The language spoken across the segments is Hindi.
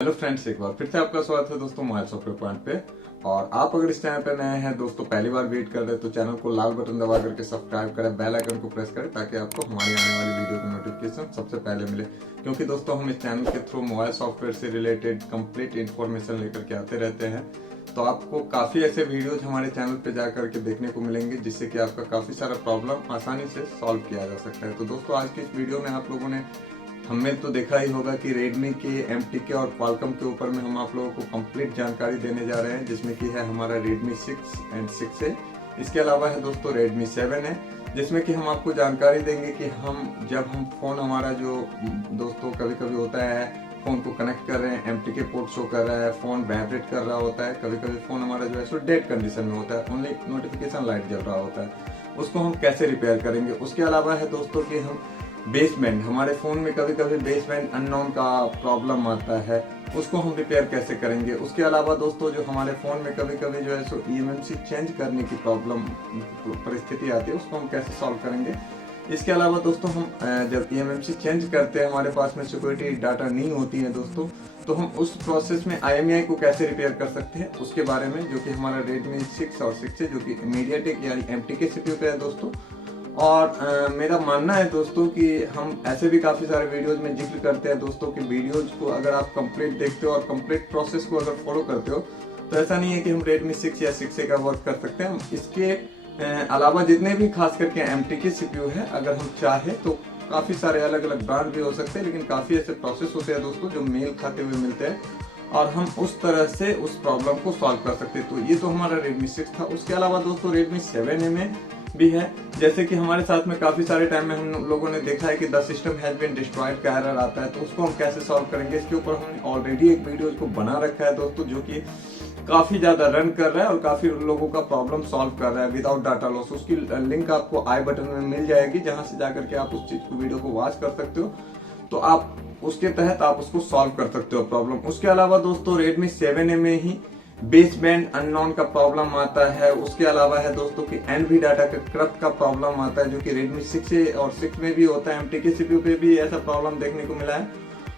हेलो फ्रेंड्स, एक बार फिर से आपका स्वागत है दोस्तों मोबाइल सॉफ्टवेयर पॉइंट पे। और आप अगर इस चैनल पे नए हैं दोस्तों, पहली बार विजिट कर रहे हैं तो चैनल को लाल बटन दबा करके सब्सक्राइब करें, बेल आइकन को प्रेस करें ताकि आपको हमारी आने वाली वीडियो की नोटिफिकेशन सबसे पहले मिले। क्योंकि दोस्तों हम इस चैनल के थ्रू मोबाइल सॉफ्टवेयर से रिलेटेड कंप्लीट इन्फॉर्मेशन लेकर के आते रहते हैं। तो आपको काफी ऐसे वीडियोज हमारे चैनल पे जा करके देखने को मिलेंगे जिससे कि आपका काफी सारा प्रॉब्लम आसानी से सॉल्व किया जा सकता है। तो दोस्तों आज की इस वीडियो में आप लोगों ने हमें तो देखा ही होगा कि Redmi के MTK और Qualcomm के ऊपर में हम आप लोगों को कंप्लीट जानकारी देने जा रहे हैं, जिसमें कि है हमारा Redmi 6 एंड 6A। इसके अलावा है दोस्तों Redmi 7 है, जिसमें कि हम आपको जानकारी देंगे कि जब हम फोन हमारा जो दोस्तों कभी कभी होता है फोन को कनेक्ट कर रहे हैं, MTK पोर्ट शो कर रहा है, फोन वाइब्रेट कर रहा होता है, कभी कभी फोन हमारा जो है सो डेड कंडीशन में होता है, ओनली नोटिफिकेशन लाइट जल रहा होता है, उसको हम कैसे रिपेयर करेंगे। उसके अलावा है दोस्तों कि हम बेसबैंड, हमारे फोन में कभी कभी बेसबैंड अननोन का प्रॉब्लम आता है, उसको हम रिपेयर कैसे करेंगे। उसके अलावा दोस्तों जो हमारे फोन में कभी कभी जो है सो eMMC चेंज करने की प्रॉब्लम परिस्थिति आती है, उसको हम कैसे सॉल्व करेंगे। इसके अलावा दोस्तों हम जब eMMC चेंज करते हैं, हमारे पास में सिक्योरिटी डाटा नहीं होती है दोस्तों, तो हम उस प्रोसेस में IMEI को कैसे रिपेयर कर सकते हैं उसके बारे में, जो कि हमारा Redmi 6 और 6 जो कि MediaTek यानी MTK CPU पे है दोस्तों। और मेरा मानना है दोस्तों कि हम ऐसे भी काफी सारे वीडियोज में जिक्र करते हैं दोस्तों कि वीडियोज को अगर आप कंप्लीट देखते हो और कंप्लीट प्रोसेस को अगर फॉलो करते हो तो ऐसा नहीं है कि हम Redmi 6 या 6A का वर्क कर सकते हैं। हम इसके अलावा जितने भी खास करके MTK CPU है, अगर हम चाहे तो काफी सारे अलग अलग ब्रांड भी हो सकते हैं, लेकिन काफी ऐसे प्रोसेस होते हैं दोस्तों जो मेल खाते हुए मिलते हैं और हम उस तरह से उस प्रॉब्लम को सॉल्व कर सकते हैं। तो ये तो हमारा Redmi 6 था। उसके अलावा दोस्तों Redmi 7A में भी है, जैसे कि हमारे साथ में काफी सारे टाइम में हम लोगों ने देखा है कि the system has been destroyed का एरर आता है, तो उसको हम कैसे सॉल्व करेंगे। इसके ऊपर हमने ऑलरेडी एक वीडियो को बना रखा है दोस्तों, जो कि काफी ज्यादा रन कर रहा है और काफी लोगों का प्रॉब्लम सॉल्व कर रहा है विदाउट डाटा लॉस। उसकी लिंक आपको आई बटन में मिल जाएगी, जहां से जाकर के आप उस चीज को वीडियो को वॉच कर सकते हो, तो आप उसके तहत आप उसको सॉल्व कर सकते हो प्रॉब्लम। उसके अलावा दोस्तों Redmi 7A में ही बेसबैंड अननोन का प्रॉब्लम आता है। उसके अलावा है दोस्तों कि NV डाटा का करप्ट का प्रॉब्लम आता है, जो कि Redmi 6A और 6 में भी होता है। MTK CPU पे भी ऐसा प्रॉब्लम देखने को मिला है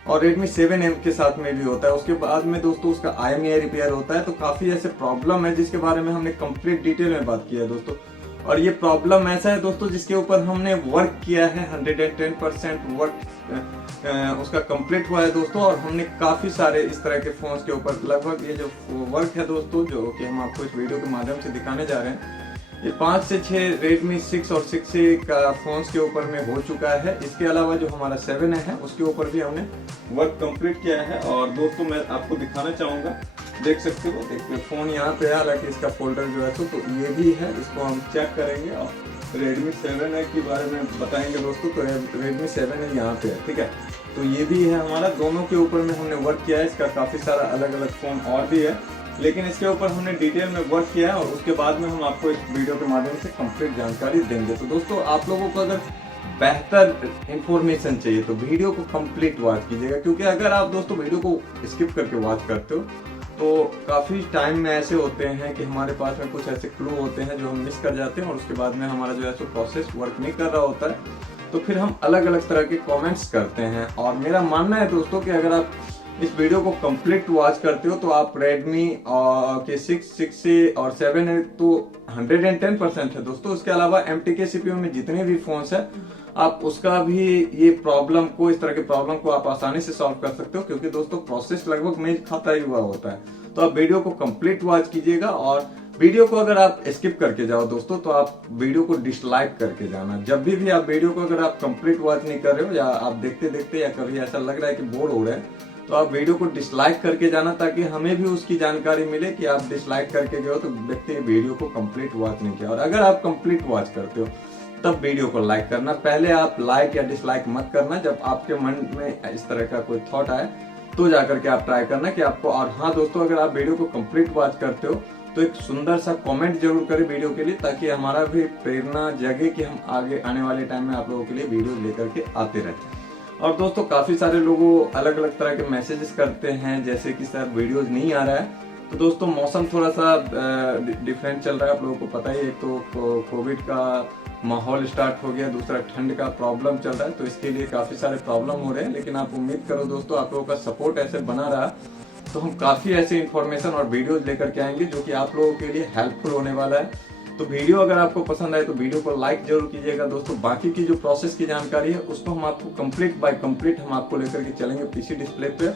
और Redmi 7M के साथ में भी होता है। उसके बाद में दोस्तों उसका IMEI रिपेयर होता है। तो काफी ऐसे प्रॉब्लम है जिसके बारे में हमने कंप्लीट डिटेल में बात किया है दोस्तों। और ये प्रॉब्लम ऐसा है दोस्तों जिसके ऊपर हमने वर्क किया है, 110% वर्क उसका कंप्लीट हुआ है दोस्तों। और हमने काफी सारे इस तरह के फोन्स के ऊपर लगभग ये जो वर्क है दोस्तों, जो कि हम आपको इस वीडियो के माध्यम से दिखाने जा रहे हैं, ये 5 से 6 Redmi 6 और 6A का फोन्स के ऊपर में हो चुका है। इसके अलावा जो हमारा 7A है उसके ऊपर भी हमने वर्क कंप्लीट किया है। और दोस्तों मैं आपको दिखाना चाहूंगा, देख सकते हो, देखिए फोन यहाँ पे है, हालांकि इसका फोल्डर जो है तो ये भी है, इसको हम चेक करेंगे और Redmi 7A के बारे में बताएंगे दोस्तों। तो Redmi 7A यहाँ पे है, ठीक है। तो ये भी है हमारा, दोनों के ऊपर में हमने वर्क किया है। इसका काफी सारा अलग अलग फोन और भी है, लेकिन इसके ऊपर हमने डिटेल में वर्क किया है और उसके बाद में हम आपको इस वीडियो के माध्यम से कंप्लीट जानकारी देंगे। तो दोस्तों आप लोगों को अगर बेहतर इंफॉर्मेशन चाहिए तो वीडियो को कंप्लीट वॉच कीजिएगा, क्योंकि अगर आप दोस्तों वीडियो को स्किप करके वॉच करते हो तो काफी टाइम में ऐसे होते हैं कि हमारे पास में कुछ ऐसे क्लू होते हैं जो हम मिस कर जाते हैं और उसके बाद में हमारा जो है सो प्रोसेस वर्क नहीं कर रहा होता है, तो फिर हम अलग अलग तरह के कमेंट्स करते हैं। और मेरा मानना है दोस्तों कि अगर आप इस वीडियो को कंप्लीट वॉच करते हो तो आप Redmi के 6A और 7A तो 110% है दोस्तों। उसके अलावा MTK CPU में जितने भी फोन्स है, आप उसका भी ये प्रॉब्लम को, इस तरह के प्रॉब्लम को आप आसानी से सॉल्व कर सकते हो, क्योंकि दोस्तों प्रोसेस लगभग मेल खाता ही हुआ होता है। तो आप वीडियो को कंप्लीट वॉच कीजिएगा और वीडियो को अगर आप स्किप करके जाओ दोस्तों तो आप वीडियो को डिसलाइक करके जाना। जब भी आप वीडियो को अगर आप कंप्लीट वॉच नहीं कर रहे हो या आप देखते देखते या कभी ऐसा लग रहा है कि बोर हो रहे हैं, तो आप वीडियो को डिसलाइक करके जाना, ताकि हमें भी उसकी जानकारी मिले कि आप डिसलाइक करके गए हो तो व्यक्ति वीडियो को कंप्लीट वॉच नहीं किया। और अगर आप कंप्लीट वॉच करते हो तब वीडियो को लाइक करना। पहले आप लाइक या डिसलाइक मत करना, जब आपके मन में इस तरह का कोई थॉट आए तो जाकर के आप ट्राई करना कि आपको। और हाँ दोस्तों, अगर आप वीडियो को कंप्लीट वॉच करते हो तो एक सुंदर सा कमेंट जरूर करें वीडियो के लिए, ताकि हमारा भी प्रेरणा जगे कि हम आगे आने वाले टाइम में आप लोगों के लिए वीडियो लेकर के आते रहते। और दोस्तों काफी सारे लोगों अलग अलग तरह के मैसेजेस करते हैं, जैसे कि सर वीडियोज नहीं आ रहा है। तो दोस्तों मौसम थोड़ा सा डिफरेंट चल रहा है, आप लोगों को पता ही है। एक तो कोविड का माहौल स्टार्ट हो गया, दूसरा ठंड का प्रॉब्लम चल रहा है, तो इसके लिए काफी सारे प्रॉब्लम हो रहे हैं। लेकिन आप उम्मीद करो दोस्तों आप लोगों का सपोर्ट ऐसे बना रहा तो हम काफी ऐसे इन्फॉर्मेशन और वीडियोज लेकर के आएंगे जो कि आप लोगों के लिए हेल्पफुल होने वाला है। तो वीडियो अगर आपको पसंद आए तो वीडियो को लाइक जरूर कीजिएगा दोस्तों। बाकी की जो प्रोसेस की जानकारी है उसको हम आपको कंप्लीट बाय कंप्लीट हम आपको लेकर के चलेंगे पीसी डिस्प्ले पे,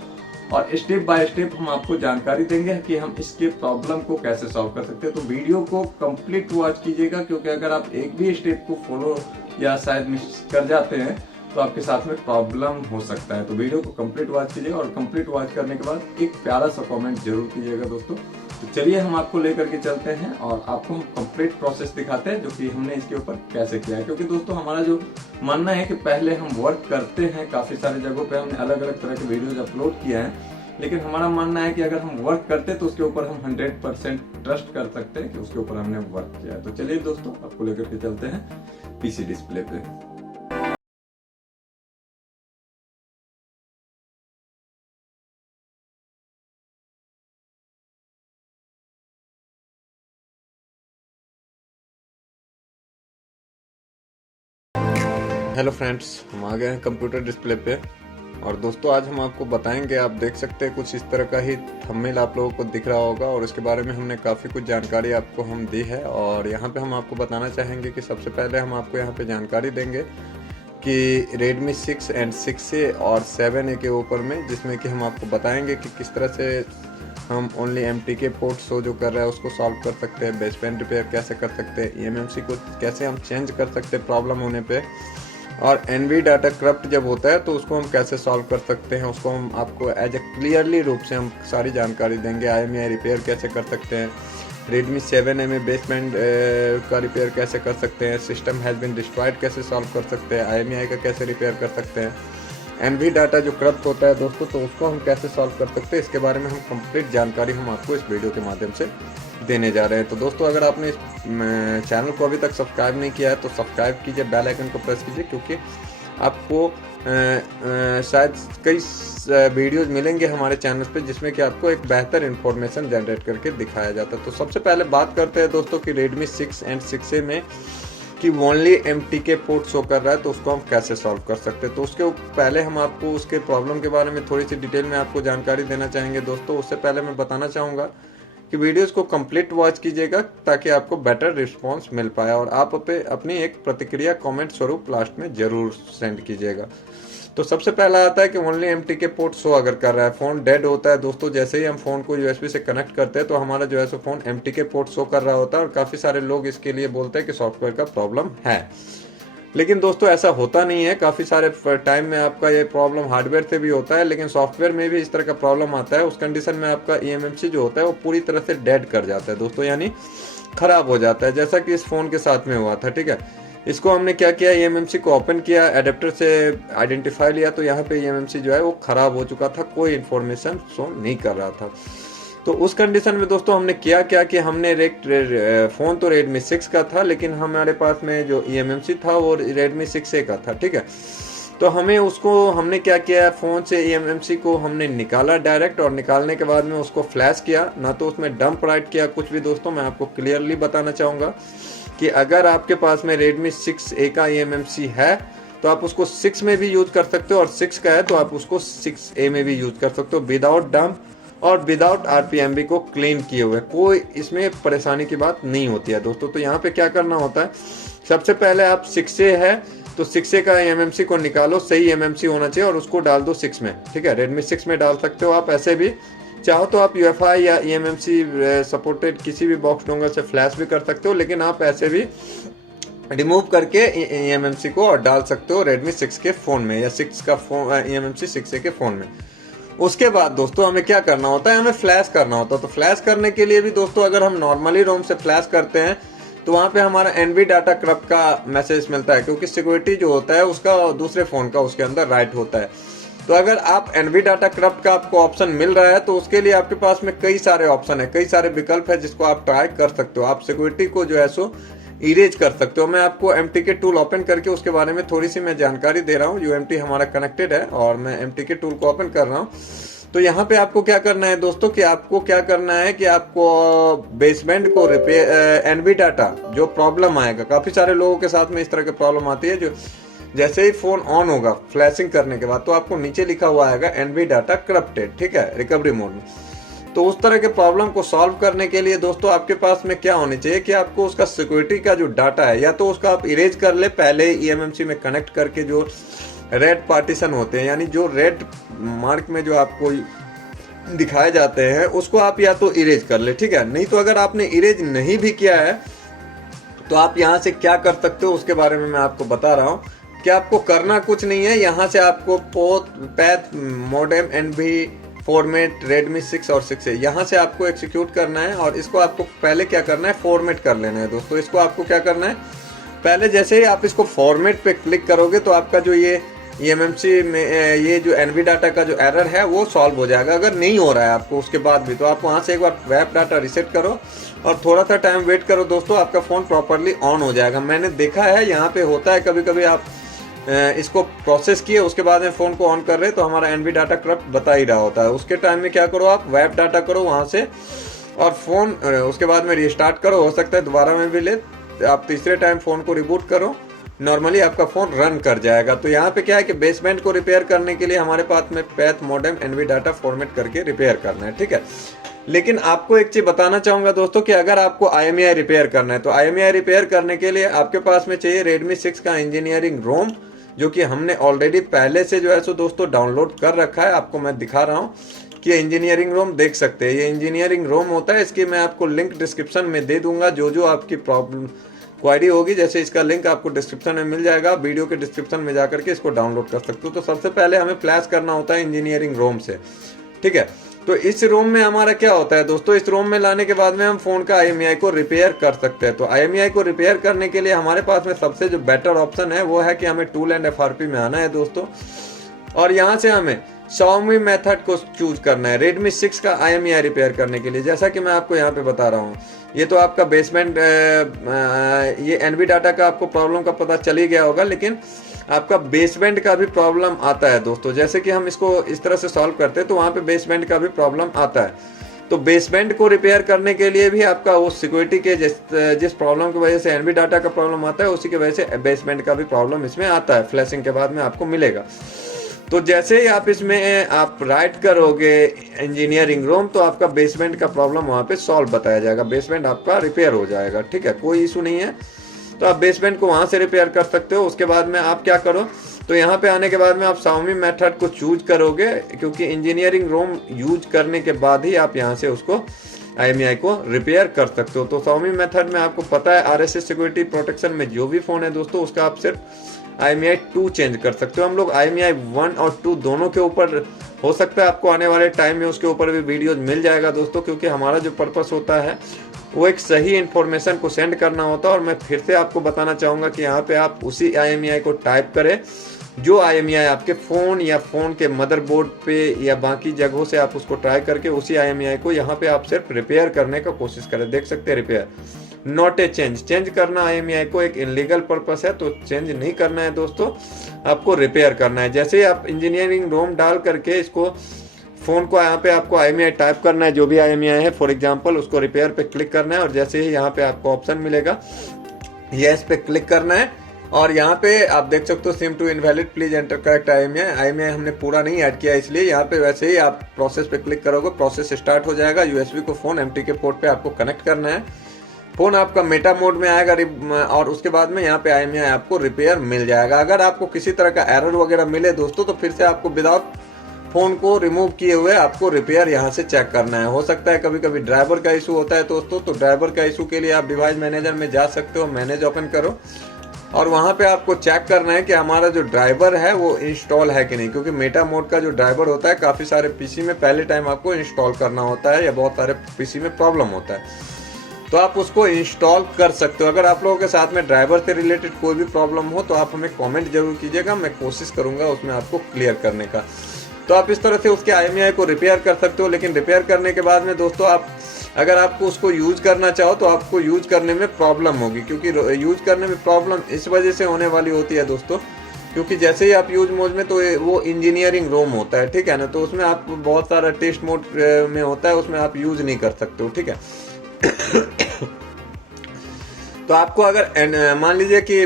और स्टेप बाय स्टेप हम आपको जानकारी देंगे कि हम इसके प्रॉब्लम को कैसे सॉल्व कर सकते हैं। तो वीडियो को कंप्लीट वॉच कीजिएगा, क्योंकि अगर आप एक भी स्टेप को फॉलो या शायद मिस कर जाते हैं तो आपके साथ में प्रॉब्लम हो सकता है। तो वीडियो को कंप्लीट वॉच कीजिएगा, और कंप्लीट वॉच करने के बाद एक प्यारा सा कमेंट जरूर कीजिएगा दोस्तों। तो चलिए हम आपको लेकर के चलते हैं और आपको हम कंप्लीट प्रोसेस दिखाते हैं जो कि हमने इसके ऊपर कैसे किया है। क्योंकि दोस्तों हमारा जो मानना है कि पहले हम वर्क करते हैं, काफी सारे जगहों पे हमने अलग अलग तरह के वीडियोज अपलोड किए हैं, लेकिन हमारा मानना है कि अगर हम वर्क करते हैं तो उसके ऊपर हम 100% ट्रस्ट कर सकते हैं कि उसके ऊपर हमने वर्क किया है। तो चलिए दोस्तों आपको लेकर के चलते हैं पीसी डिस्प्ले पे। हेलो फ्रेंड्स, हम आ गए हैं कंप्यूटर डिस्प्ले पे, और दोस्तों आज हम आपको बताएंगे, आप देख सकते हैं कुछ इस तरह का ही थंबनेल आप लोगों को दिख रहा होगा, और इसके बारे में हमने काफ़ी कुछ जानकारी आपको हम दी है। और यहाँ पे हम आपको बताना चाहेंगे कि सबसे पहले हम आपको यहाँ पे जानकारी देंगे कि Redmi 6 एंड 6A और 7A के ऊपर में, जिसमें कि हम आपको बताएंगे कि किस तरह से हम ओनली MTK पोर्ट शो जो कर रहा है उसको सॉल्व कर सकते हैं, बेसबैंड रिपेयर कैसे कर सकते हैं, eMMC को कैसे हम चेंज कर सकते हैं प्रॉब्लम होने पे, और NV डाटा करप्ट जब होता है तो उसको हम कैसे सॉल्व कर सकते हैं, उसको हम आपको एज ए क्लियरली रूप से हम सारी जानकारी देंगे। IMEI रिपेयर कैसे कर सकते हैं, Redmi 7A में बेसबैंड का रिपेयर कैसे कर सकते हैं, सिस्टम हैज़ बीन डिस्ट्रॉयड कैसे सॉल्व कर सकते हैं, IMEI का कैसे रिपेयर कर सकते हैं, NV डाटा जो करप्ट होता है दोस्तों तो उसको हम कैसे सॉल्व कर सकते हैं, इसके बारे में हम कंप्लीट जानकारी हम आपको इस वीडियो के माध्यम से देने जा रहे हैं। तो दोस्तों अगर आपने इस चैनल को अभी तक सब्सक्राइब नहीं किया है तो सब्सक्राइब कीजिए, बेल आइकन को प्रेस कीजिए, क्योंकि आपको शायद कई वीडियोज मिलेंगे हमारे चैनल पे जिसमें कि आपको एक बेहतर इन्फॉर्मेशन जनरेट करके दिखाया जाता है। तो सबसे पहले बात करते हैं दोस्तों कि Redmi 6 एंड 6A में कि ओनली MTK पोर्ट शो कर रहा है तो उसको हम कैसे सॉल्व कर सकते हैं। तो उसके पहले हम आपको उसके प्रॉब्लम के बारे में थोड़ी सी डिटेल में आपको जानकारी देना चाहेंगे दोस्तों। उससे पहले मैं बताना चाहूँगा कि वीडियोस को कंप्लीट वॉच कीजिएगा ताकि आपको बेटर रिस्पांस मिल पाए, और आप अपनी एक प्रतिक्रिया कमेंट स्वरूप लास्ट में जरूर सेंड कीजिएगा। तो सबसे पहला आता है कि ओनली MTK पोर्ट शो अगर कर रहा है, फोन डेड होता है दोस्तों, जैसे ही हम फोन को USB से कनेक्ट करते हैं तो हमारा जो है सो फोन MTK पोर्ट शो कर रहा होता है, और काफी सारे लोग इसके लिए बोलते हैं कि सॉफ्टवेयर का प्रॉब्लम है। लेकिन दोस्तों ऐसा होता नहीं है, काफ़ी सारे टाइम में आपका ये प्रॉब्लम हार्डवेयर से भी होता है, लेकिन सॉफ्टवेयर में भी इस तरह का प्रॉब्लम आता है। उस कंडीशन में आपका eMMC जो होता है वो पूरी तरह से डेड कर जाता है दोस्तों, यानी ख़राब हो जाता है, जैसा कि इस फ़ोन के साथ में हुआ था। ठीक है, इसको हमने क्या किया, eMMC को ओपन किया, एडेप्टर से आइडेंटिफाई लिया, तो यहाँ पे eMMC जो है वो ख़राब हो चुका था, कोई इन्फॉर्मेशन शो नहीं कर रहा था। तो उस कंडीशन में दोस्तों हमने किया क्या कि हमने फ़ोन तो Redmi 6 का था, लेकिन हमारे पास में जो eMMC था वो Redmi 6A का था। ठीक है, तो हमने क्या किया, फ़ोन से eMMC को हमने निकाला डायरेक्ट, और निकालने के बाद में उसको फ्लैश किया, ना तो उसमें डंप राइट किया कुछ भी। दोस्तों मैं आपको क्लियरली बताना चाहूँगा कि अगर आपके पास में Redmi 6A का eMMC है तो आप उसको 6 में भी यूज़ कर सकते हो, और 6 का है तो आप उसको 6A में भी यूज़ कर सकते हो, विदाउट डंप और विदाउट RPMB को क्लीन किए हुए। कोई इसमें परेशानी की बात नहीं होती है दोस्तों। तो यहाँ पे क्या करना होता है, सबसे पहले आप 6A है तो 6A का eMMC को निकालो, सही eMMC होना चाहिए, और उसको डाल दो 6 में। ठीक है, Redmi 6 में डाल सकते हो आप, ऐसे भी चाहो तो आप UFI या eMMC सपोर्टेड किसी भी बॉक्स डोंगल से फ्लैश भी कर सकते हो, लेकिन आप ऐसे भी रिमूव करके eMMC को और डाल सकते हो Redmi 6 के फ़ोन में, या 6 का eMMC 6A के फ़ोन में। उसके बाद दोस्तों हमें क्या करना होता है, हमें फ्लैश करना होता है। तो फ्लैश करने के लिए भी दोस्तों अगर हम नॉर्मली रोम से फ्लैश करते हैं तो वहाँ पे हमारा NV डाटा करप्ट का मैसेज मिलता है, क्योंकि सिक्योरिटी जो होता है उसका दूसरे फ़ोन का उसके अंदर राइट होता है। तो अगर आप NV डाटा करप्ट का आपको ऑप्शन मिल रहा है तो उसके लिए आपके पास में कई सारे ऑप्शन है, कई सारे विकल्प है जिसको आप ट्राई कर सकते हो। आप सिक्योरिटी को जो है सो इरेज कर सकते हो। मैं आपको MTK टूल ओपन करके उसके बारे में थोड़ी सी मैं जानकारी दे रहा हूँ। UMT हमारा कनेक्टेड है और मैं MTK टूल को ओपन कर रहा हूँ। तो यहाँ पे आपको क्या करना है दोस्तों कि आपको क्या करना है कि आपको बेसबैंड को रिपेयर एनवी डाटा जो प्रॉब्लम आएगा, काफी सारे लोगों के साथ में इस तरह की प्रॉब्लम आती है, जो जैसे ही फोन ऑन होगा फ्लैशिंग करने के बाद तो आपको नीचे लिखा हुआ आएगा एनवी डाटा करप्टेड, ठीक है, रिकवरी मोड में। तो उस तरह के प्रॉब्लम को सॉल्व करने के लिए दोस्तों आपके पास में क्या होनी चाहिए कि आपको उसका सिक्योरिटी का जो डाटा है या तो उसका आप इरेज कर ले पहले ईएमएमसी में कनेक्ट करके, जो रेड पार्टीशन होते हैं यानी जो रेड मार्क में जो आपको दिखाए जाते हैं उसको आप या तो इरेज कर ले, ठीक है। नहीं तो अगर आपने इरेज नहीं भी किया है तो आप यहाँ से क्या कर सकते हो उसके बारे में मैं आपको बता रहा हूँ कि आपको करना कुछ नहीं है। यहाँ से आपको path modem NV format Redmi 6 और 6 है, यहाँ से आपको एग्जीक्यूट करना है और इसको आपको पहले क्या करना है फॉर्मेट कर लेना है दोस्तों। इसको आपको क्या करना है, पहले जैसे ही आप इसको फॉर्मेट पे क्लिक करोगे तो आपका जो ये ईएमएमसी में ये जो एनवी डाटा का जो एरर है वो सॉल्व हो जाएगा। अगर नहीं हो रहा है आपको उसके बाद भी तो आप वहाँ से एक बार वेब डाटा रिसेट करो और थोड़ा सा टाइम वेट करो दोस्तों, आपका फ़ोन प्रॉपरली ऑन हो जाएगा। मैंने देखा है यहाँ पे होता है कभी कभी आप इसको प्रोसेस किए उसके बाद में फ़ोन को ऑन कर रहे तो हमारा एनवी डाटा करप्ट बता ही रहा होता है। उसके टाइम में क्या करो, आप वेब डाटा करो वहाँ से और फ़ोन उसके बाद में रिस्टार्ट करो, हो सकता है दोबारा में भी ले, आप तीसरे टाइम फ़ोन को रिबूट करो, नॉर्मली आपका फ़ोन रन कर जाएगा। तो यहाँ पे क्या है कि बेसबैंड को रिपेयर करने के लिए हमारे पास में path modem NV data format करके रिपेयर करना है, ठीक है। लेकिन आपको एक चीज़ बताना चाहूँगा दोस्तों कि अगर आपको IMEI रिपेयर करना है तो IMEI रिपेयर करने के लिए आपके पास में चाहिए रेडमी 6 का इंजीनियरिंग रोम, जो कि हमने ऑलरेडी पहले से जो है सो दोस्तों डाउनलोड कर रखा है। आपको मैं दिखा रहा हूँ कि इंजीनियरिंग रोम देख सकते हैं, ये इंजीनियरिंग रोम होता है। इसकी मैं आपको लिंक डिस्क्रिप्शन में दे दूंगा, जो आपकी प्रॉब्लम क्वारी होगी जैसे इसका लिंक आपको डिस्क्रिप्शन में मिल जाएगा, वीडियो के डिस्क्रिप्शन में जाकर के इसको डाउनलोड कर सकते हो। तो सबसे पहले हमें फ्लैश करना होता है इंजीनियरिंग रोम से, ठीक है। तो इस रोम में हमारा क्या होता है दोस्तों, इस रोम में लाने के बाद में हम फोन का IMEI को रिपेयर कर सकते हैं। तो IMEI को रिपेयर करने के लिए हमारे पास में सबसे जो बेटर ऑप्शन है वो है कि हमें टूल एंड FRP में आना है दोस्तों, और यहाँ से हमें Xiaomi मेथड को चूज करना है रेडमी 6 का IMEI रिपेयर करने के लिए। जैसा कि मैं आपको यहाँ पे बता रहा हूँ, ये तो आपका बेसबैंड ये एनवी डाटा का आपको प्रॉब्लम का पता चल ही गया होगा, लेकिन आपका बेसबैंड का भी प्रॉब्लम आता है दोस्तों। जैसे कि हम इसको इस तरह से सॉल्व करते हैं तो वहाँ पे बेसबैंड का भी प्रॉब्लम आता है। तो बेसबैंड को रिपेयर करने के लिए भी आपका वो सिक्योरिटी के जिस प्रॉब्लम की वजह से एनवी डाटा का प्रॉब्लम आता है उसी की वजह से बेसबैंड का भी प्रॉब्लम इसमें आता है, फ्लैशिंग के बाद में आपको मिलेगा। तो जैसे ही आप इसमें आप राइट करोगे इंजीनियरिंग रोम तो आपका बेसबैंड का प्रॉब्लम वहाँ पे सॉल्व बताया जाएगा, बेसबैंड आपका रिपेयर हो जाएगा, ठीक है, कोई इशू नहीं है। तो आप बेसबैंड को वहाँ से रिपेयर कर सकते हो। उसके बाद में आप क्या करो, तो यहाँ पे आने के बाद में आप Xiaomi मेथड को चूज करोगे, क्योंकि इंजीनियरिंग रोम यूज करने के बाद ही आप यहाँ से उसको IMEI को रिपेयर कर सकते हो। तो Xiaomi मेथड में आपको पता है RSA सिक्योरिटी प्रोटेक्शन में जो भी फ़ोन है दोस्तों उसका आप सिर्फ IMEI 2 चेंज कर सकते हो। हम लोग IMEI 1 और 2 दोनों के ऊपर, हो सकता है आपको आने वाले टाइम में उसके ऊपर भी वीडियोज मिल जाएगा दोस्तों, क्योंकि हमारा जो पर्पस होता है वो एक सही इन्फॉर्मेशन को सेंड करना होता है। और मैं फिर से आपको बताना चाहूँगा कि यहाँ पे आप उसी IMEI को टाइप करें जो IMEI आपके फ़ोन या फ़ोन के मदरबोर्ड पे या बाकी जगहों से आप उसको ट्राई करके उसी IMEI को यहाँ पे आप सिर्फ रिपेयर करने का कोशिश करें। देख सकते हैं रिपेयर, नॉट ए चेंज करना IMEI को एक इनलीगल पर्पस है, तो चेंज नहीं करना है दोस्तों, आपको रिपेयर करना है। जैसे ही आप इंजीनियरिंग रोम डाल करके इसको फ़ोन को यहाँ पे आपको IMEI टाइप करना है, जो भी IMEI है फॉर एग्जांपल, उसको रिपेयर पे क्लिक करना है और जैसे ही यहाँ पे आपको ऑप्शन मिलेगा यस पे क्लिक करना है और यहाँ पे आप देख सकते हो SIM two invalid please enter correct IMEI हमने पूरा नहीं ऐड किया इसलिए यहाँ पे वैसे ही आप प्रोसेस पे क्लिक करोगे, प्रोसेस स्टार्ट हो जाएगा। USB को फ़ोन MT के पोर्ट पे आपको कनेक्ट करना है, फ़ोन आपका मेटा मोड में आएगा और उसके बाद में यहाँ पे IMEI आपको रिपेयर मिल जाएगा। अगर आपको किसी तरह का एरर वगैरह मिले दोस्तों तो फिर से आपको विदाउट फ़ोन को रिमूव किए हुए आपको रिपेयर यहाँ से चेक करना है। हो सकता है कभी कभी ड्राइवर का इशू होता है दोस्तों, तो ड्राइवर का इशू के लिए आप डिवाइस मैनेजर में जा सकते हो, मैनेज ओपन करो और वहाँ पे आपको चेक करना है कि हमारा जो ड्राइवर है वो इंस्टॉल है कि नहीं, क्योंकि मेटा मोड का जो ड्राइवर होता है काफ़ी सारे पीसी में पहले टाइम आपको इंस्टॉल करना होता है या बहुत सारे पीसी में प्रॉब्लम होता है, तो आप उसको इंस्टॉल कर सकते हो। अगर आप लोगों के साथ में ड्राइवर से रिलेटेड कोई भी प्रॉब्लम हो तो आप हमें कमेंट जरूर कीजिएगा, मैं कोशिश करूँगा उसमें आपको क्लियर करने का। तो आप इस तरह से उसके IMEI को रिपेयर कर सकते हो। लेकिन रिपेयर करने के बाद में दोस्तों आप अगर आपको उसको यूज़ करना चाहो तो आपको यूज़ करने में प्रॉब्लम होगी, क्योंकि यूज़ करने में प्रॉब्लम इस वजह से होने वाली होती है दोस्तों क्योंकि जैसे ही आप यूज मोड में, तो वो इंजीनियरिंग रोम होता है, ठीक है ना, तो उसमें आप बहुत सारा टेस्ट मोड में होता है, उसमें आप यूज नहीं कर सकते हो, ठीक है। तो आपको अगर मान लीजिए कि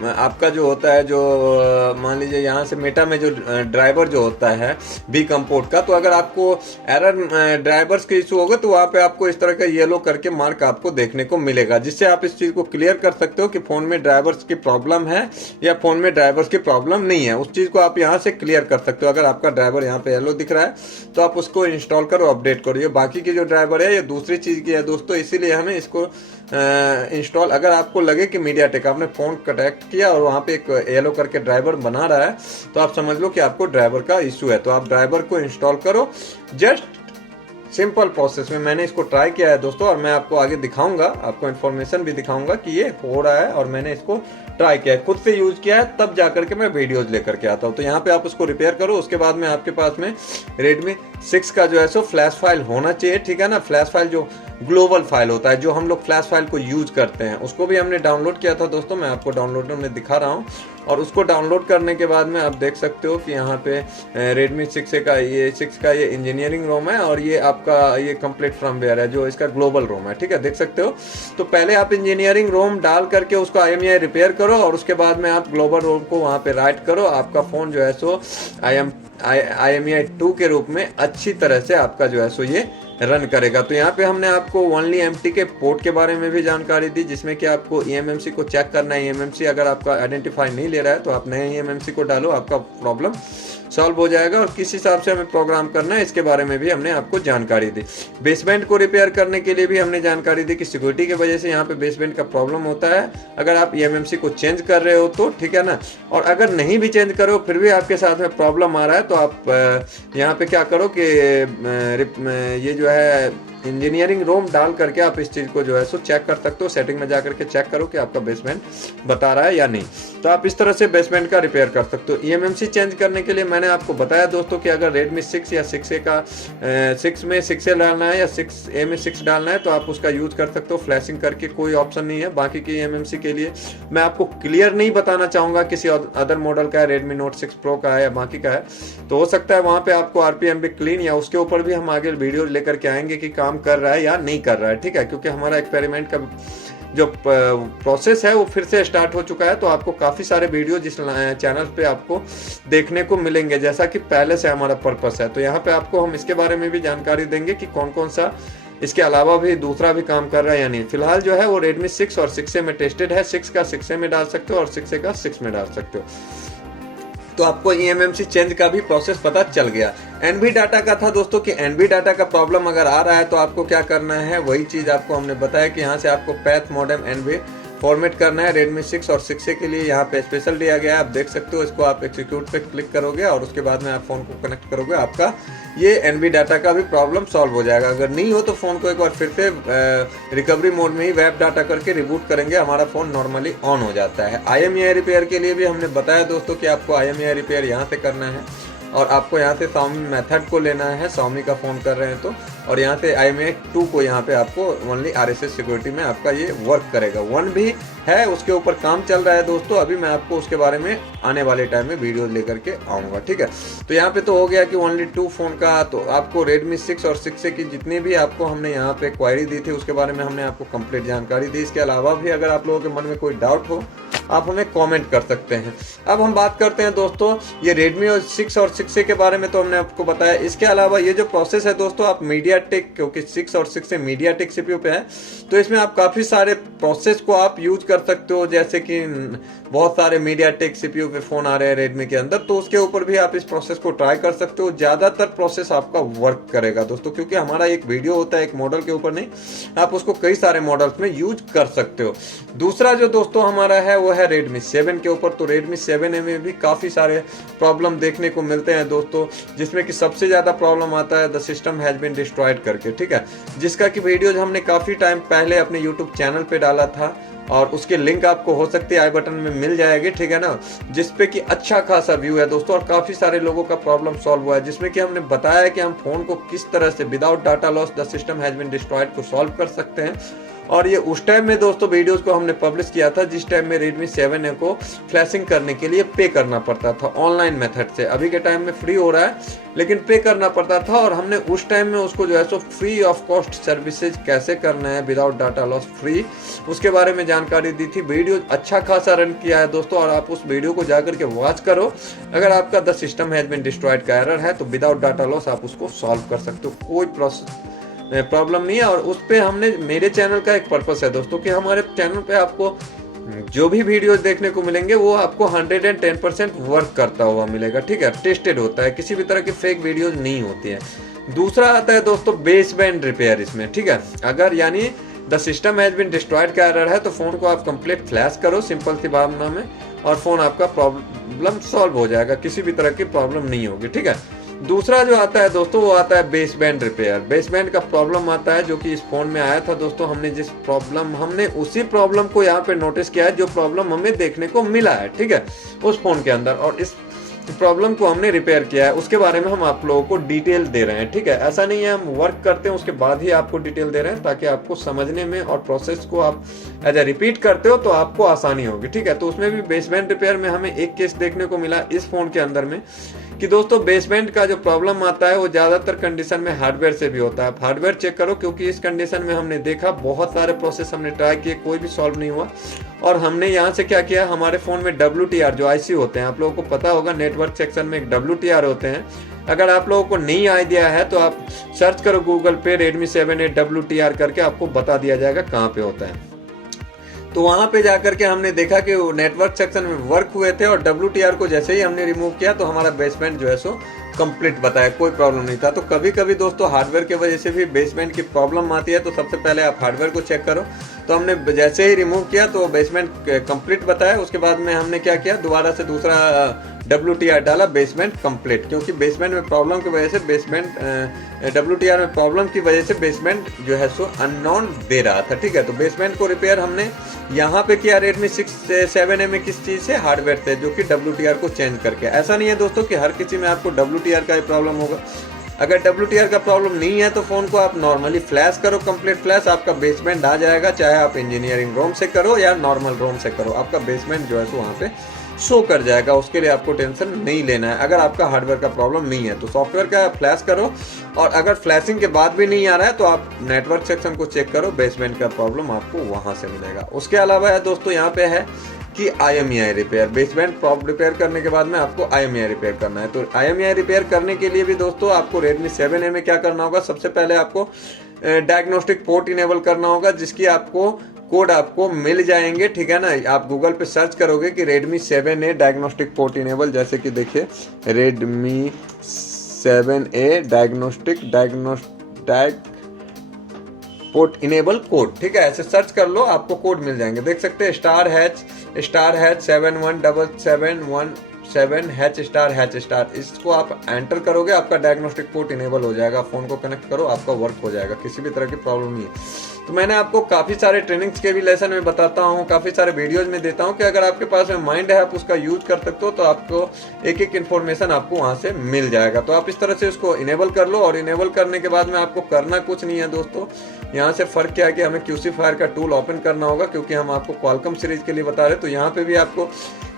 आपका जो होता है, जो मान लीजिए यहाँ से मेटा में जो ड्राइवर जो होता है बी कंपोर्ट का, तो अगर आपको एरर ड्राइवर्स के इशू होगा तो वहाँ पे आपको इस तरह का येलो करके मार्क आपको देखने को मिलेगा, जिससे आप इस चीज़ को क्लियर कर सकते हो कि फ़ोन में ड्राइवर्स की प्रॉब्लम है या फ़ोन में ड्राइवर्स की प्रॉब्लम नहीं है। उस चीज़ को आप यहाँ से क्लियर कर सकते हो। अगर आपका ड्राइवर यहाँ पे येलो दिख रहा है तो आप उसको इंस्टॉल करो, अपडेट करो। ये बाकी की जो ड्राइवर है ये दूसरी चीज़ की है दोस्तों, इसीलिए हमें इसको इंस्टॉल, अगर आपको लगे कि मीडियाटेक आपने फ़ोन कनेक्ट किया और वहाँ पे एक येलो करके ड्राइवर बना रहा है, तो आप समझ लो कि आपको ड्राइवर का इशू है। तो आप ड्राइवर को इंस्टॉल करो, जस्ट सिंपल प्रोसेस में। मैंने इसको ट्राई किया है दोस्तों, और मैं आपको आगे दिखाऊंगा, आपको इन्फॉर्मेशन भी दिखाऊंगा कि ये हो रहा है, और मैंने इसको ट्राई किया है, खुद से यूज किया है, तब जाकर के मैं वीडियोज लेकर के आता हूँ। तो यहाँ पे आप उसको रिपेयर करो। उसके बाद में आपके पास में Redmi 6 का जो है सो फ्लैश फाइल होना चाहिए, ठीक है ना। फ्लैश फाइल जो ग्लोबल फाइल होता है, जो हम लोग फ्लैश फाइल को यूज करते हैं, उसको भी हमने डाउनलोड किया था दोस्तों, मैं आपको डाउनलोड में दिखा रहा हूँ। और उसको डाउनलोड करने के बाद में आप देख सकते हो कि यहाँ पे Redmi 6 का ये इंजीनियरिंग रोम है, और ये आपका ये कंप्लीट फर्मवेयर है जो इसका ग्लोबल रोम है, ठीक है, देख सकते हो। तो पहले आप इंजीनियरिंग रोम डाल करके उसको IMEI रिपेयर करो, और उसके बाद में आप ग्लोबल रोम को वहाँ पे राइट करो। आपका फ़ोन जो है सो IMEI 2 के रूप में अच्छी तरह से आपका जो है सो ये रन करेगा। तो यहाँ पे हमने आपको ओनली एमटी के पोर्ट के बारे में भी जानकारी दी, जिसमें कि आपको eMMC को चेक करना है। eMMC अगर आपका आइडेंटिफाई नहीं ले रहा है तो आप नए eMMC को डालो, आपका प्रॉब्लम सॉल्व हो जाएगा। और किस हिसाब से हमें प्रोग्राम करना है इसके बारे में भी हमने आपको जानकारी दी। बेसबैंड को रिपेयर करने के लिए भी हमने जानकारी दी कि सिक्योरिटी की वजह से यहाँ पे बेसबैंड का प्रॉब्लम होता है अगर आप eMMC को चेंज कर रहे हो तो, ठीक है ना। और अगर नहीं भी चेंज करो फिर भी आपके साथ में प्रॉब्लम आ रहा है, तो आप यहाँ पे क्या करो कि ये जो है इंजीनियरिंग रोम डाल करके आप इस चीज़ को जो है सो चेक कर सकते हो। सेटिंग में जा करके चेक करो कि आपका बेसबैंड बता रहा है या नहीं, तो आप इस तरह से बेसबैंड का रिपेयर कर सकते हो। eMMC चेंज करने के लिए मैंने आपको बताया दोस्तों कि अगर Redmi 6 या 6A का 6 में 6A डालना है या 6A में 6 डालना है तो आप उसका यूज कर सकते हो फ्लैशिंग करके, कोई ऑप्शन नहीं है। बाकी की eMMC के लिए मैं आपको क्लियर नहीं बताना चाहूँगा किसी अदर मॉडल का है, Redmi Note 6 Pro का है या बाकी का है, तो हो सकता है वहाँ पे आपको RPM भी क्लीन या उसके ऊपर भी हम आगे वीडियो लेकर के आएंगे कि काम कर रहा है या नहीं कर रहा है, ठीक है। क्योंकि हमारा एक्सपेरिमेंट का जो प्रोसेस है वो फिर से स्टार्ट हो चुका है, तो आपको काफ़ी सारे वीडियो जिस चैनल पे आपको देखने को मिलेंगे जैसा कि पहले से हमारा पर्पस है। तो यहाँ पे आपको हम इसके बारे में भी जानकारी देंगे कि कौन कौन सा इसके अलावा भी दूसरा भी काम कर रहा है या नहीं। फिलहाल जो है वो Redmi 6 और 6A में टेस्टेड है। 6 का 6A में डाल सकते हो और 6A का 6 में डाल सकते हो। तो आपको eMMC चेंज का भी प्रोसेस पता चल गया। NV डाटा का था दोस्तों कि NV डाटा का प्रॉब्लम अगर आ रहा है तो आपको क्या करना है, वही चीज़ आपको हमने बताया कि यहाँ से आपको पैथ मॉडेम NV फॉर्मेट करना है। Redmi 6 और 6A के लिए यहाँ पे स्पेशल दिया गया है, आप देख सकते हो। इसको आप एक्सिक्यूट पे क्लिक करोगे और उसके बाद में आप फ़ोन को कनेक्ट करोगे, आपका ये NV डाटा का भी प्रॉब्लम सॉल्व हो जाएगा। अगर नहीं हो तो फ़ोन को एक बार फिर से रिकवरी मोड में ही वेब डाटा करके रिबूट करेंगे, हमारा फ़ोन नॉर्मली ऑन हो जाता है। IMEI रिपेयर के लिए भी हमने बताया दोस्तों कि आपको IMEI रिपेयर यहाँ से करना है, और आपको यहाँ से Xiaomi मेथड को लेना है, Xiaomi का फ़ोन कर रहे हैं तो, और यहाँ से IMEI 2 को यहाँ पे आपको ओनली RSS सिक्योरिटी में आपका ये वर्क करेगा। 1 भी है, उसके ऊपर काम चल रहा है दोस्तों, अभी मैं आपको उसके बारे में आने वाले टाइम में वीडियो लेकर के आऊँगा, ठीक है। तो यहाँ पे तो हो गया कि ओनली 2 फ़ोन का, तो आपको Redmi 6 और 6A की जितनी भी आपको हमने यहाँ पे क्वायरी दी थी उसके बारे में हमने आपको कंप्लीट जानकारी दी। इसके अलावा भी अगर आप लोगों के मन में कोई डाउट हो आप हमें कमेंट कर सकते हैं। अब हम बात करते हैं दोस्तों ये Redmi और 6 और 6A के बारे में, तो हमने आपको बताया। इसके अलावा ये जो प्रोसेस है दोस्तों, आप मीडियाटेक, क्योंकि 6 और 6A मीडियाटेक CPU पे है तो इसमें आप काफ़ी सारे प्रोसेस को आप यूज कर सकते हो। जैसे कि बहुत सारे मीडियाटेक CPU पे फ़ोन आ रहे हैं Redmi के अंदर, तो उसके ऊपर भी आप इस प्रोसेस को ट्राई कर सकते हो। ज़्यादातर प्रोसेस आपका वर्क करेगा दोस्तों, क्योंकि हमारा एक वीडियो होता है एक मॉडल के ऊपर नहीं, आप उसको कई सारे मॉडल्स में यूज कर सकते हो। दूसरा जो दोस्तों हमारा है वो है Redmi 7 के ऊपर। तो Redmi 7A में भी काफ़ी सारे प्रॉब्लम देखने को मिलते हैं दोस्तों, जिसमें कि सबसे ज़्यादा प्रॉब्लम आता है the system has been destroyed करके, ठीक है, जिसका कि वीडियोज हमने काफ़ी टाइम पहले अपने यूट्यूब चैनल पे डाला था, और उसके लिंक आपको हो सकती है आई बटन में मिल जाएगी, ठीक है ना, जिसपे कि अच्छा खासा व्यू है दोस्तों, और काफ़ी सारे लोगों का प्रॉब्लम सॉल्व हुआ है, जिसमें कि हमने बताया कि हम फ़ोन को किस तरह से without data loss the system has been destroyed को सॉल्व कर सकते हैं, और ये उस टाइम में दोस्तों वीडियोस को हमने पब्लिश किया था जिस टाइम में Redmi 7A को फ्लैशिंग करने के लिए पे करना पड़ता था ऑनलाइन मेथड से। अभी के टाइम में फ्री हो रहा है लेकिन पे करना पड़ता था, और हमने उस टाइम में उसको जो है so free of cost services कैसे करना है विदाउट डाटा लॉस फ्री, उसके बारे में जानकारी दी थी। वीडियो अच्छा खासा रन किया है दोस्तों, और आप उस वीडियो को जाकर के वॉच करो। अगर आपका the system has been destroyed का एरर है तो विदाउट डाटा लॉस आप उसको सॉल्व कर सकते हो, कोई प्रॉब्लम नहीं है। और उस पे हमने, मेरे चैनल का एक पर्पस है दोस्तों कि हमारे चैनल पे आपको जो भी वीडियोस देखने को मिलेंगे वो आपको 110% वर्क करता हुआ मिलेगा, ठीक है, टेस्टेड होता है, किसी भी तरह की फेक वीडियोस नहीं होती है। दूसरा आता है दोस्तों बेस बैंड रिपेयर इसमें, ठीक है। अगर यानी the system has been destroyed का एरर है तो फोन को आप कंप्लीट फ्लैश करो सिंपल सी भावना में, और फोन आपका प्रॉब्लम सॉल्व हो जाएगा, किसी भी तरह की प्रॉब्लम नहीं होगी, ठीक है। दूसरा जो आता है दोस्तों वो आता है base band repair. Base band का प्रॉब्लम आता है जो कि इस फोन में आया था दोस्तों। हमने उसी प्रॉब्लम को यहाँ पे नोटिस किया है जो प्रॉब्लम हमें देखने को मिला है, ठीक है, उस फोन के अंदर, और इस प्रॉब्लम को हमने रिपेयर किया है। उसके बारे में हम आप लोगों को डिटेल दे रहे हैं, ठीक है। ऐसा नहीं है हम वर्क करते हैं उसके बाद ही आपको डिटेल दे रहे हैं, ताकि आपको समझने में और प्रोसेस को आप एज ए रिपीट करते हो तो आपको आसानी होगी, ठीक है। तो उसमें भी बेसबैंड रिपेयर में हमें एक केस देखने को मिला इस फोन के अंदर में कि दोस्तों बेसबैंड का जो प्रॉब्लम आता है वो ज्यादातर कंडीशन में हार्डवेयर से भी होता है। आप हार्डवेयर चेक करो, क्योंकि इस कंडीशन में हमने देखा बहुत सारे प्रोसेस हमने ट्राई किए, कोई भी सॉल्व नहीं हुआ। और हमने यहाँ से क्या किया, हमारे फोन में WTR जो IC होते हैं, आप लोगों को पता होगा नेटवर्क सेक्शन में एक WTR होते हैं। अगर आप लोगों को नहीं आइडिया है तो आप सर्च करो गूगल पे Redmi 7A WTR करके, आपको बता दिया जाएगा कहाँ पे होता है। तो वहां पे जाकर के हमने देखा कि वो नेटवर्क सेक्शन में वर्क हुए थे, और WTR को जैसे ही हमने रिमूव किया तो हमारा बेसबैंड जो है सो कंप्लीट बताया, कोई प्रॉब्लम नहीं था। तो कभी कभी दोस्तों हार्डवेयर की वजह से भी बेसबैंड की प्रॉब्लम आती है, तो सबसे पहले आप हार्डवेयर को चेक करो। तो हमने जैसे ही रिमूव किया तो बेसबैंड कंप्लीट बताया। उसके बाद में हमने क्या किया, दोबारा से दूसरा WTR डाला बेसबैंड कंप्लीट, क्योंकि बेसबैंड में प्रॉब्लम की वजह से WTR में प्रॉब्लम की वजह से बेसबैंड जो है सो अननोन दे रहा था, ठीक है। तो बेसबैंड को रिपेयर हमने यहाँ पे किया Redmi 7A में किस चीज़ से, हार्डवेयर से, जो कि WTR को चेंज करके। ऐसा नहीं है दोस्तों कि हर किसी में आपको WTR का ही प्रॉब्लम होगा। अगर WTR का प्रॉब्लम नहीं है तो फोन को आप नॉर्मली फ्लैश करो, कंप्लीट फ्लैश, आपका बेसबैंड आ जाएगा। चाहे आप इंजीनियरिंग रोम से करो या नॉर्मल रोम से करो, आपका बेसबैंड जो है सो वहाँ पे शो कर जाएगा। उसके लिए आपको टेंशन नहीं लेना है। अगर आपका हार्डवेयर का प्रॉब्लम नहीं है तो सॉफ्टवेयर का फ्लैश करो, और अगर फ्लैशिंग के बाद भी नहीं आ रहा है तो आप नेटवर्क सेक्शन को चेक करो, बेसबैंड का प्रॉब्लम आपको वहां से मिलेगा। उसके अलावा है दोस्तों यहाँ पे है कि IMEI repair, baseband problem repair करने के बाद में आपको IMEI रिपेयर करना है। तो IMEI रिपेयर करने के लिए भी दोस्तों आपको Redmi 7A में क्या करना होगा, सबसे पहले आपको डायग्नोस्टिक पोर्ट इनेबल करना होगा, जिसकी आपको कोड आपको मिल जाएंगे, ठीक है ना। आप गूगल पे सर्च करोगे कि Redmi 7A diagnostic port enable, जैसे कि देखिए Redmi 7A diagnostic port enable code, ठीक है, ऐसे सर्च कर लो, आपको कोड मिल जाएंगे। देख सकते हैं *##71771 7##, इसको आप एंटर करोगे, आपका डायग्नोस्टिक पोर्ट इनेबल हो जाएगा। फोन को कनेक्ट करो, आपका वर्क हो जाएगा, किसी भी तरह की प्रॉब्लम नहीं है। तो मैंने आपको काफी सारे ट्रेनिंग्स के भी लेसन में बताता हूँ, काफी सारे वीडियोज में देता हूँ कि अगर आपके पास में माइंड है आप उसका यूज कर सकते हो, तो आपको एक एक इन्फॉर्मेशन आपको वहां से मिल जाएगा। तो आप इस तरह से उसको इनेबल कर लो, और इनेबल करने के बाद में आपको करना कुछ नहीं है दोस्तों। यहाँ से फर्क क्या है कि हमें QC फायर का टूल ओपन करना होगा, क्योंकि हम आपको क्वालकॉम सीरीज के लिए बता रहे हैं। तो यहाँ पे भी आपको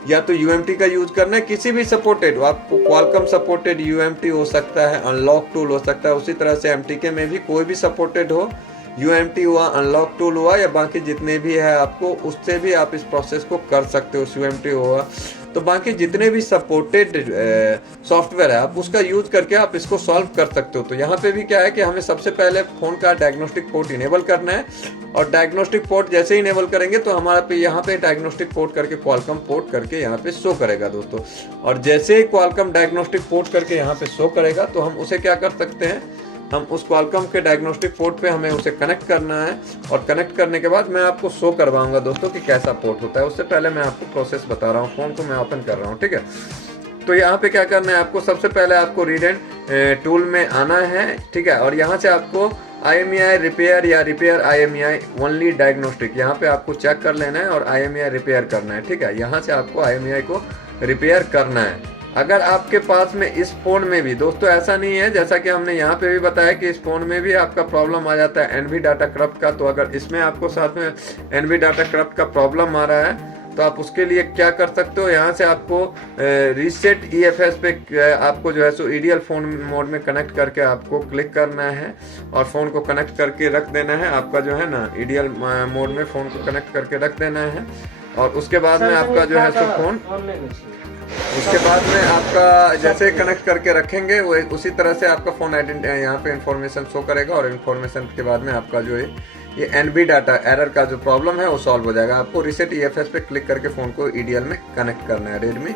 या तो UMT का यूज करना है, किसी भी सपोर्टेड, आपको क्वालकॉम सपोर्टेड UMT हो सकता है, अनलॉक टूल हो सकता है, उसी तरह से MTK में भी कोई भी सपोर्टेड हो, UMT हुआ, अनलॉक टूल हुआ, या बाकी जितने भी है आपको उससे भी आप इस प्रोसेस को कर सकते हो। UMT हुआ तो बाकी जितने भी सपोर्टेड सॉफ्टवेयर है आप उसका यूज करके आप इसको सॉल्व कर सकते हो। तो यहाँ पे भी क्या है कि हमें सबसे पहले फोन का डायग्नोस्टिक पोर्ट इनेबल करना है, और डायग्नोस्टिक पोर्ट जैसे ही इनेबल करेंगे तो हमारा पे यहाँ पे डायग्नोस्टिक पोर्ट करके क्वालकॉम पोर्ट करके यहाँ पे शो करेगा दोस्तों। और जैसे ही क्वालकॉम डायग्नोस्टिक पोर्ट करके यहाँ पे शो करेगा तो हम उसे क्या कर सकते हैं, हम उस क्वालकॉम के डायग्नोस्टिक पोर्ट पे हमें उसे कनेक्ट करना है, और कनेक्ट करने के बाद मैं आपको शो करवाऊंगा दोस्तों कि कैसा पोर्ट होता है। उससे पहले मैं आपको प्रोसेस बता रहा हूँ, फोन को मैं ओपन कर रहा हूँ, ठीक है। तो यहाँ पे क्या करना है आपको, सबसे पहले आपको रीड एंड टूल में आना है, ठीक है, और यहाँ से आपको IMEI रिपेयर या रिपेयर IMEI ओनली डायग्नोस्टिक, यहाँ पे आपको चेक कर लेना है और IMEI रिपेयर करना है, ठीक है। यहाँ से आपको IMEI को रिपेयर करना है। अगर आपके पास में इस फोन में भी दोस्तों ऐसा नहीं है, जैसा कि हमने यहाँ पे भी बताया कि इस फोन में भी आपका प्रॉब्लम आ जाता है एनवी डाटा करप्ट का, तो अगर इसमें आपको साथ में एनवी डाटा करप्ट का प्रॉब्लम आ रहा है तो आप उसके लिए क्या कर सकते हो, यहाँ से आपको रीसेट EFS पे आपको जो है सो ईडीएल फोन मोड में कनेक्ट करके आपको क्लिक करना है और फोन को कनेक्ट करके रख देना है। आपका जो है ना ईडीएल मोड में फोन को कनेक्ट करके रख देना है और उसके बाद में आपका जो है सो फोन, उसके बाद में आपका जैसे कनेक्ट करके रखेंगे वो उसी तरह से आपका फोन यहाँ पे इंफॉर्मेशन शो करेगा और इंफॉर्मेशन के बाद में आपका जो है ये एनबी डाटा एरर का जो प्रॉब्लम है वो सॉल्व हो जाएगा। आपको रीसेट EFS पे क्लिक करके फोन को ईडीएल में कनेक्ट करना है, रेडमी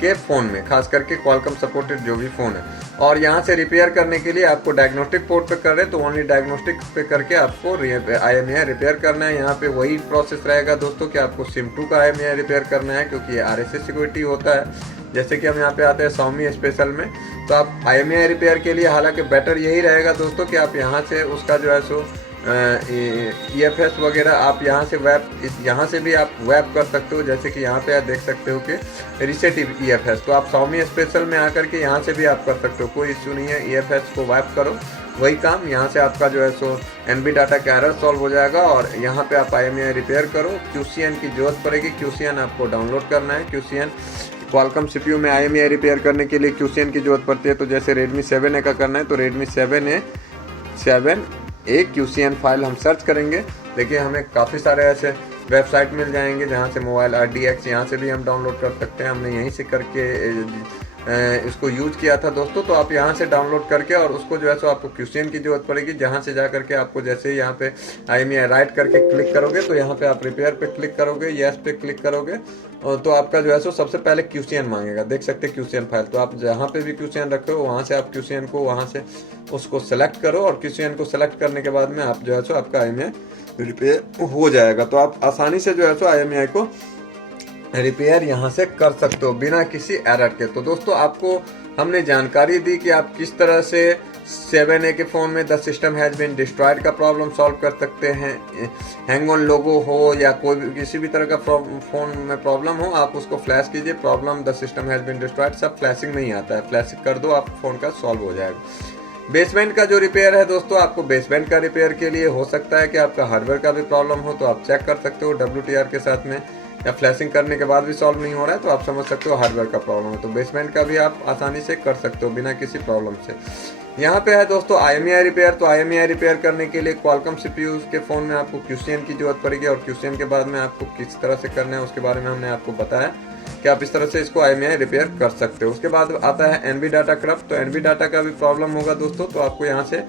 के फोन में, खास करके क्वालकॉम सपोर्टेड जो भी फोन है। और यहाँ से रिपेयर करने के लिए आपको डायग्नोस्टिक पोर्ट पे कर रहे हैं तो ओनली डायग्नोस्टिक पे करके आपको IMEI रिपेयर करना है। यहाँ पे वही प्रोसेस रहेगा दोस्तों कि आपको SIM2 का IMEI रिपेयर करना है, क्योंकि ये RSA सिक्योरिटी होता है। जैसे कि हम यहाँ पे आते हैं Xiaomi स्पेशल में, तो आप IMEI रिपेयर के लिए हालांकि बेटर यही रहेगा दोस्तों कि आप यहाँ से उसका जो है सो EFS वगैरह आप यहाँ से यहाँ से भी आप वैप कर सकते हो। जैसे कि यहाँ पे आप देख सकते हो कि रीसेट EFS, तो आप Xiaomi स्पेशल में आकर के यहाँ से भी आप कर सकते हो, कोई इशू नहीं है। EFS को वैप करो, वही काम यहाँ से आपका जो है सो एनबी डाटा का एरर सॉल्व हो जाएगा और यहाँ पे आप IMEI रिपेयर करो। QCN की जरूरत पड़ेगी, QCN आपको डाउनलोड करना है। QCN क्वालकॉम CPU में IMEI रिपेयर करने के लिए QCN की जरूरत पड़ती है। तो जैसे Redmi 7A का करना है तो Redmi 7A QCN फाइल हम सर्च करेंगे, देखिए हमें काफ़ी सारे ऐसे वेबसाइट मिल जाएंगे जहाँ से मोबाइल RDX यहाँ से भी हम डाउनलोड कर सकते हैं। हमने यहीं से करके इसको यूज किया था दोस्तों, तो आप यहाँ से डाउनलोड करके और उसको जो है सो आपको QCN की जरूरत पड़ेगी, जहाँ से जा करके आपको जैसे ही यहाँ पे IMEI राइट करके क्लिक करोगे तो यहाँ पे आप रिपेयर पे क्लिक करोगे, येस पे क्लिक करोगे और तो आपका जो है सो सबसे पहले QCN मांगेगा। देख सकते हैं QCN फाइल, तो आप जहाँ पे भी QCN रखे हो वहाँ से आप QCN को वहाँ से उसको सेलेक्ट करो और QCN को सेलेक्ट करने के बाद में आप जो है सो आपका IMEI रिपेयर हो जाएगा। तो आप आसानी से जो है सो IMEI को रिपेयर यहाँ से कर सकते हो बिना किसी एरर के। तो दोस्तों आपको हमने जानकारी दी कि आप किस तरह से 7A के फ़ोन में the system has been destroyed का प्रॉब्लम सॉल्व कर सकते हैं। हैंग ऑन लोगो हो या कोई भी किसी भी तरह का फ़ोन में प्रॉब्लम हो, आप उसको फ्लैश कीजिए, problem the system has been destroyed, सब फ्लैशिंग नहीं आता है, फ्लैश कर दो आप फ़ोन का सॉल्व हो जाएगा। बेसबैंड का जो रिपेयर है दोस्तों, आपको बेसबैंड का रिपेयर के लिए हो सकता है कि आपका हार्डवेयर का भी प्रॉब्लम हो, तो आप चेक कर सकते हो WTR के साथ में, या फ्लैशिंग करने के बाद भी सॉल्व नहीं हो रहा है तो आप समझ सकते हो हार्डवेयर का प्रॉब्लम है। तो बेसबैंड का भी आप आसानी से कर सकते हो बिना किसी प्रॉब्लम से। यहाँ पे है दोस्तों IMEI रिपेयर, तो IMEI रिपेयर करने के लिए क्वालकॉम CPU के फ़ोन में आपको QCN की जरूरत पड़ेगी और QCN के बाद में आपको किस तरह से करना है उसके बारे में हमने आपको बताया कि आप इस तरह से इसको IMEI रिपेयर कर सकते हो। उसके बाद आता है एनबी डाटा करप्ट, तो एनबी डाटा का भी प्रॉब्लम होगा दोस्तों, तो आपको यहाँ से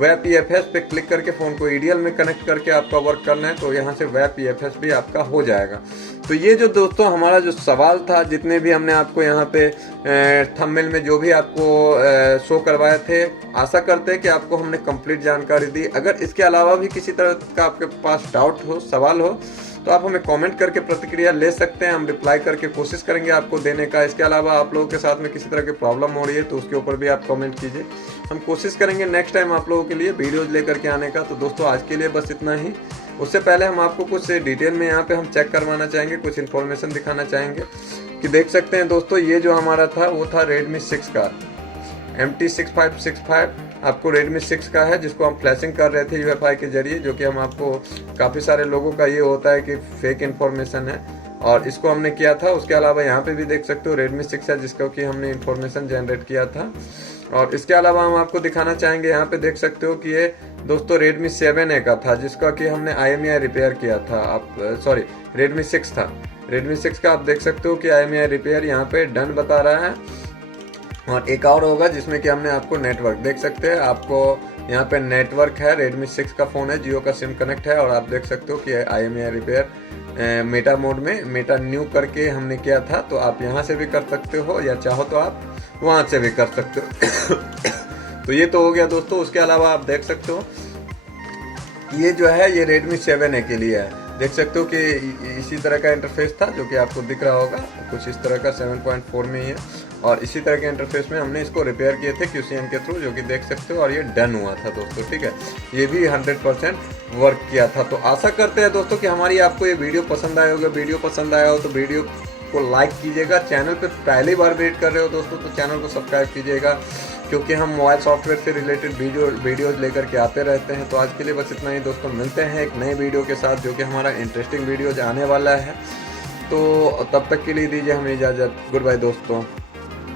वेब EFS पे क्लिक करके फ़ोन को ईडीएल में कनेक्ट करके आपका वर्क करना है, तो यहाँ से वेब EFS भी आपका हो जाएगा। तो ये जो दोस्तों हमारा जो सवाल था, जितने भी हमने आपको यहाँ पे थंबनेल में जो भी आपको शो करवाए थे, आशा करते हैं कि आपको हमने कंप्लीट जानकारी दी। अगर इसके अलावा भी किसी तरह का आपके पास डाउट हो, सवाल हो, तो आप हमें कमेंट करके प्रतिक्रिया ले सकते हैं, हम रिप्लाई करके कोशिश करेंगे आपको देने का। इसके अलावा आप लोगों के साथ में किसी तरह की प्रॉब्लम हो रही है तो उसके ऊपर भी आप कमेंट कीजिए, हम कोशिश करेंगे नेक्स्ट टाइम आप लोगों के लिए वीडियोज लेकर के आने का। तो दोस्तों आज के लिए बस इतना ही। उससे पहले हम आपको कुछ डिटेल में यहाँ पे हम चेक करवाना चाहेंगे, कुछ इन्फॉर्मेशन दिखाना चाहेंगे कि देख सकते हैं दोस्तों, ये जो हमारा था वो था Redmi 6 का MT6565, आपको Redmi 6 का है, जिसको हम फ्लैशिंग कर रहे थे UFI के जरिए, जो कि हम आपको काफ़ी सारे लोगों का ये होता है कि फेक इन्फॉर्मेशन है और इसको हमने किया था। उसके अलावा यहाँ पे भी देख सकते हो Redmi 6 है जिसको कि हमने इन्फॉर्मेशन जनरेट किया था। और इसके अलावा हम आपको दिखाना चाहेंगे, यहाँ पे देख सकते हो कि ये दोस्तों Redmi 7A का था जिसका कि हमने IMEI रिपेयर किया था। आप सॉरी Redmi 6 था, Redmi 6 का आप देख सकते हो कि IMEI रिपेयर यहाँ पे डन बता रहा है। और एक और होगा जिसमें कि हमने आपको नेटवर्क देख सकते हैं, आपको यहाँ पे नेटवर्क है, Redmi 6 का फ़ोन है, जियो का सिम कनेक्ट है और आप देख सकते हो कि IMEI रिपेयर मेटा मोड में मेटा न्यू करके हमने किया था। तो आप यहाँ से भी कर सकते हो या चाहो तो आप वहाँ से भी कर सकते हो। तो ये तो हो गया दोस्तों। उसके अलावा आप देख सकते हो ये जो है ये Redmi 7A के लिए है, देख सकते हो कि इसी तरह का इंटरफेस था जो कि आपको दिख रहा होगा, कुछ इस तरह का 7.4 में ही है और इसी तरह के इंटरफेस में हमने इसको रिपेयर किए थे QCN के थ्रू, जो कि देख सकते हो और ये डन हुआ था दोस्तों। ठीक है, ये भी 100% वर्क किया था। तो आशा करते हैं दोस्तों कि हमारी आपको ये वीडियो पसंद आया होगा। वीडियो पसंद आया हो तो वीडियो को लाइक कीजिएगा। चैनल पे पहली बार विजिट कर रहे हो दोस्तों तो चैनल को सब्सक्राइब कीजिएगा, क्योंकि हम मोबाइल सॉफ्टवेयर से रिलेटेड वीडियोज लेकर के आते रहते हैं। तो आज के लिए बस इतना ही दोस्तों, मिलते हैं एक नए वीडियो के साथ जो कि हमारा इंटरेस्टिंग वीडियोज आने वाला है। तो तब तक के लिए दीजिए हमें इजाज़त। गुड बाय दोस्तों।